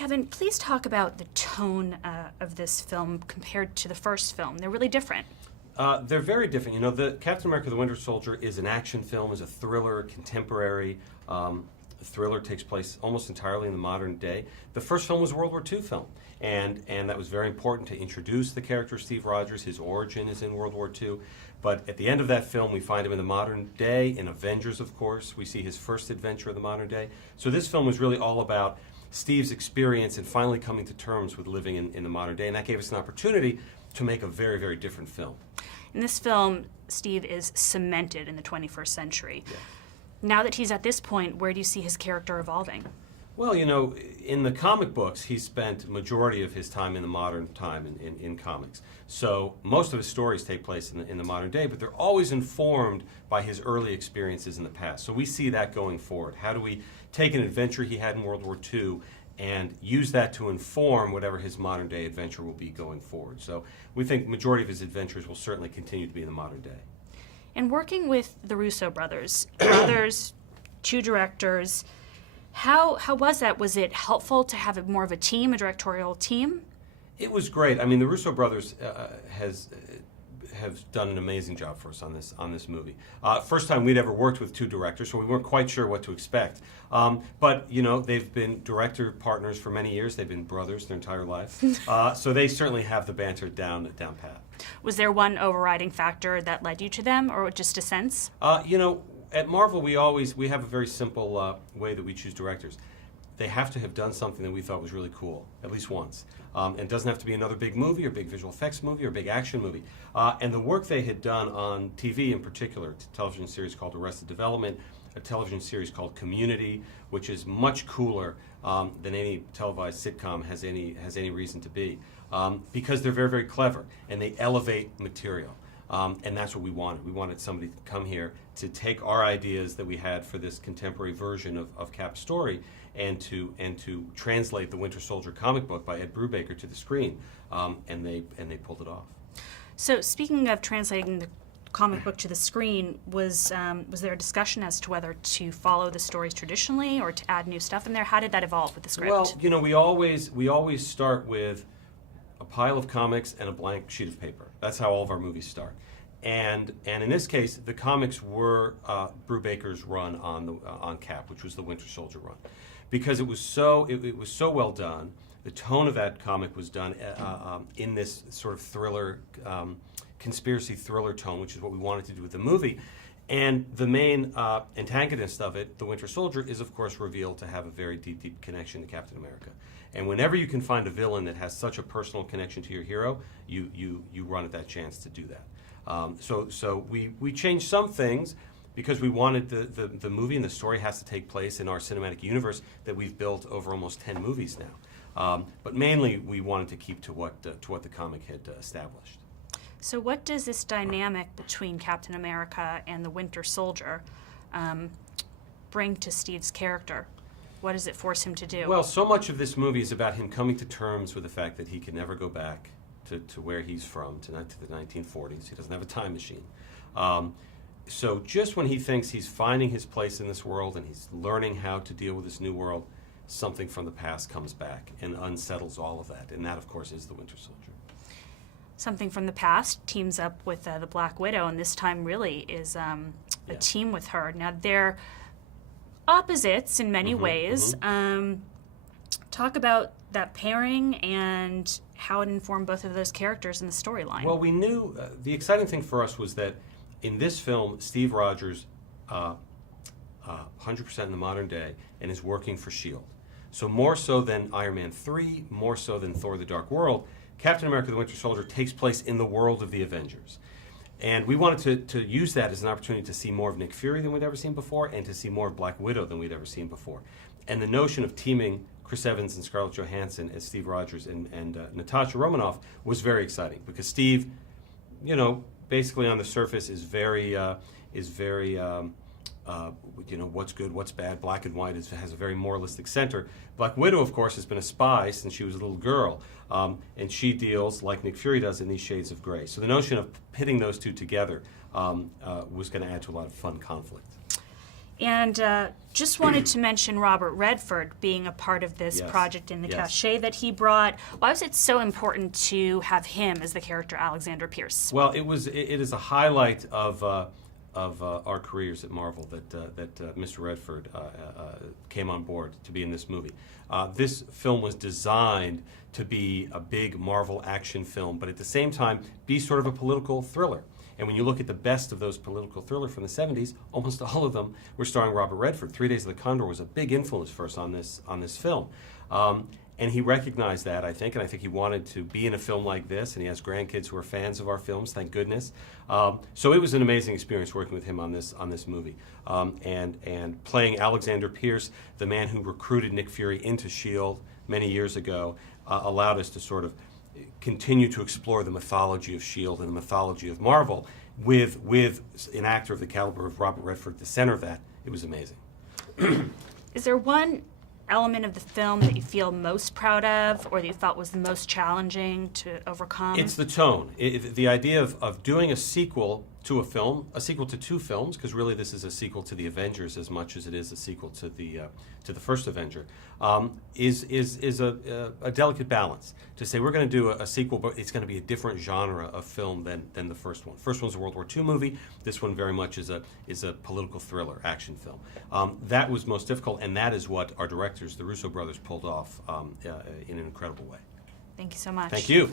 Kevin, please talk about the tone of this film compared to the first film. They're really different. They're very different. You know, the Captain America: The Winter Soldier is an action film, is a thriller, contemporary. The thriller takes place almost entirely in the modern day. The first film was a World War II film, and that was very important to introduce the character of Steve Rogers. His origin is in World War II. But at the end of that film, we find him in the modern day. In Avengers, of course, we see his first adventure of the modern day. So this film was really all about Steve's experience and finally coming to terms with living in the modern day. And that gave us an opportunity to make a very, very different film. In this film, Steve is cemented in the 21st century. Yeah. Now that he's at this point, where do you see his character evolving? Well, you know, in the comic books, he spent majority of his time in the modern time in comics. So most of his stories take place in the modern day, but they're always informed by his early experiences in the past. So we see that going forward. How do we take an adventure he had in World War II and use that to inform whatever his modern day adventure will be going forward? So we think the majority of his adventures will certainly continue to be in the modern day. And working with the Russo brothers, two directors, how was that? Was it helpful to have more of a team, a directorial team? It was great. I mean, the Russo brothers have done an amazing job for us on this movie. First time we'd ever worked with two directors, so we weren't quite sure what to expect. But you know, they've been director partners for many years. They've been brothers their entire life, so they certainly have the banter down pat. Was there one overriding factor that led you to them, or just a sense? You know, at Marvel, we have a very simple way that we choose directors. They have to have done something that we thought was really cool, at least once. It doesn't have to be another big movie or big visual effects movie or big action movie. And the work they had done on TV in particular, a television series called Arrested Development, a television series called Community, which is much cooler than any televised sitcom has any reason to be, because they're very, very clever and they elevate material. And that's what we wanted. We wanted somebody to come here to take our ideas that we had for this contemporary version of Cap's story and to translate the Winter Soldier comic book by Ed Brubaker to the screen, and they pulled it off. So speaking of translating the comic book to the screen, was there a discussion as to whether to follow the stories traditionally or to add new stuff in there? How did that evolve with the script? Well, you know, we always start with a pile of comics and a blank sheet of paper. That's how all of our movies start. And in this case, the comics were Brubaker's run on Cap, which was the Winter Soldier run, because it was so well done. The tone of that comic was done in this sort of thriller, conspiracy thriller tone, which is what we wanted to do with the movie. And the main antagonist of it, the Winter Soldier, is of course revealed to have a very deep, deep connection to Captain America. And whenever you can find a villain that has such a personal connection to your hero, you run at that chance to do that. So we changed some things because we wanted the movie and the story has to take place in our cinematic universe that we've built over almost 10 movies now. But mainly we wanted to keep to what the comic had established. So what does this dynamic between Captain America and the Winter Soldier bring to Steve's character? What does it force him to do? Well, so much of this movie is about him coming to terms with the fact that he can never go back to where he's from, to the 1940s. He doesn't have a time machine. So just when he thinks he's finding his place in this world and he's learning how to deal with this new world, something from the past comes back and unsettles all of that. And that, of course, is the Winter Soldier. Something from the past teams up with the Black Widow, and this time really is a team with her. Now, they're opposites in many ways. Talk about that pairing and how it informed both of those characters in the storyline. Well, we knew the exciting thing for us was that in this film, Steve Rogers, 100% in the modern day, and is working for S.H.I.E.L.D. So more so than Iron Man 3, more so than Thor: The Dark World, Captain America: The Winter Soldier takes place in the world of the Avengers. And we wanted to use that as an opportunity to see more of Nick Fury than we'd ever seen before and to see more of Black Widow than we'd ever seen before. And the notion of teaming Chris Evans and Scarlett Johansson as Steve Rogers and Natasha Romanoff was very exciting because Steve, you know, basically on the surface is very you know, what's good, what's bad, black and white, has a very moralistic center. Black Widow, of course, has been a spy since she was a little girl, and she deals, like Nick Fury does, in these shades of gray. So the notion of pitting those two together was going to add to a lot of fun conflict. And just wanted to mention Robert Redford being a part of this Yes. project and the Yes. cachet that he brought. Why was it so important to have him as the character Alexander Pierce? Well, it is a highlight of our careers at Marvel that Mr. Redford came on board to be in this movie. This film was designed to be a big Marvel action film, but at the same time be sort of a political thriller. And when you look at the best of those political thrillers from the 70s, almost all of them were starring Robert Redford. 3 Days of the Condor was a big influence for us on this film. And he recognized that, I think, and I think he wanted to be in a film like this, and he has grandkids who are fans of our films, thank goodness. So it was an amazing experience working with him on this movie. And playing Alexander Pierce, the man who recruited Nick Fury into S.H.I.E.L.D. many years ago, allowed us to sort of continue to explore the mythology of S.H.I.E.L.D. and the mythology of Marvel with an actor of the caliber of Robert Redford at the center of that. It was amazing. Is there one element of the film that you feel most proud of or that you felt was the most challenging to overcome? It's the tone. The idea of doing a sequel to a film, a sequel to two films, because really this is a sequel to the Avengers as much as it is a sequel to the first Avenger, is a delicate balance. To say we're going to do a sequel, but it's going to be a different genre of film than the first one. First one's a World War II movie. This one very much is a political thriller action film. That was most difficult, and that is what our directors, the Russo brothers, pulled off in an incredible way. Thank you so much. Thank you.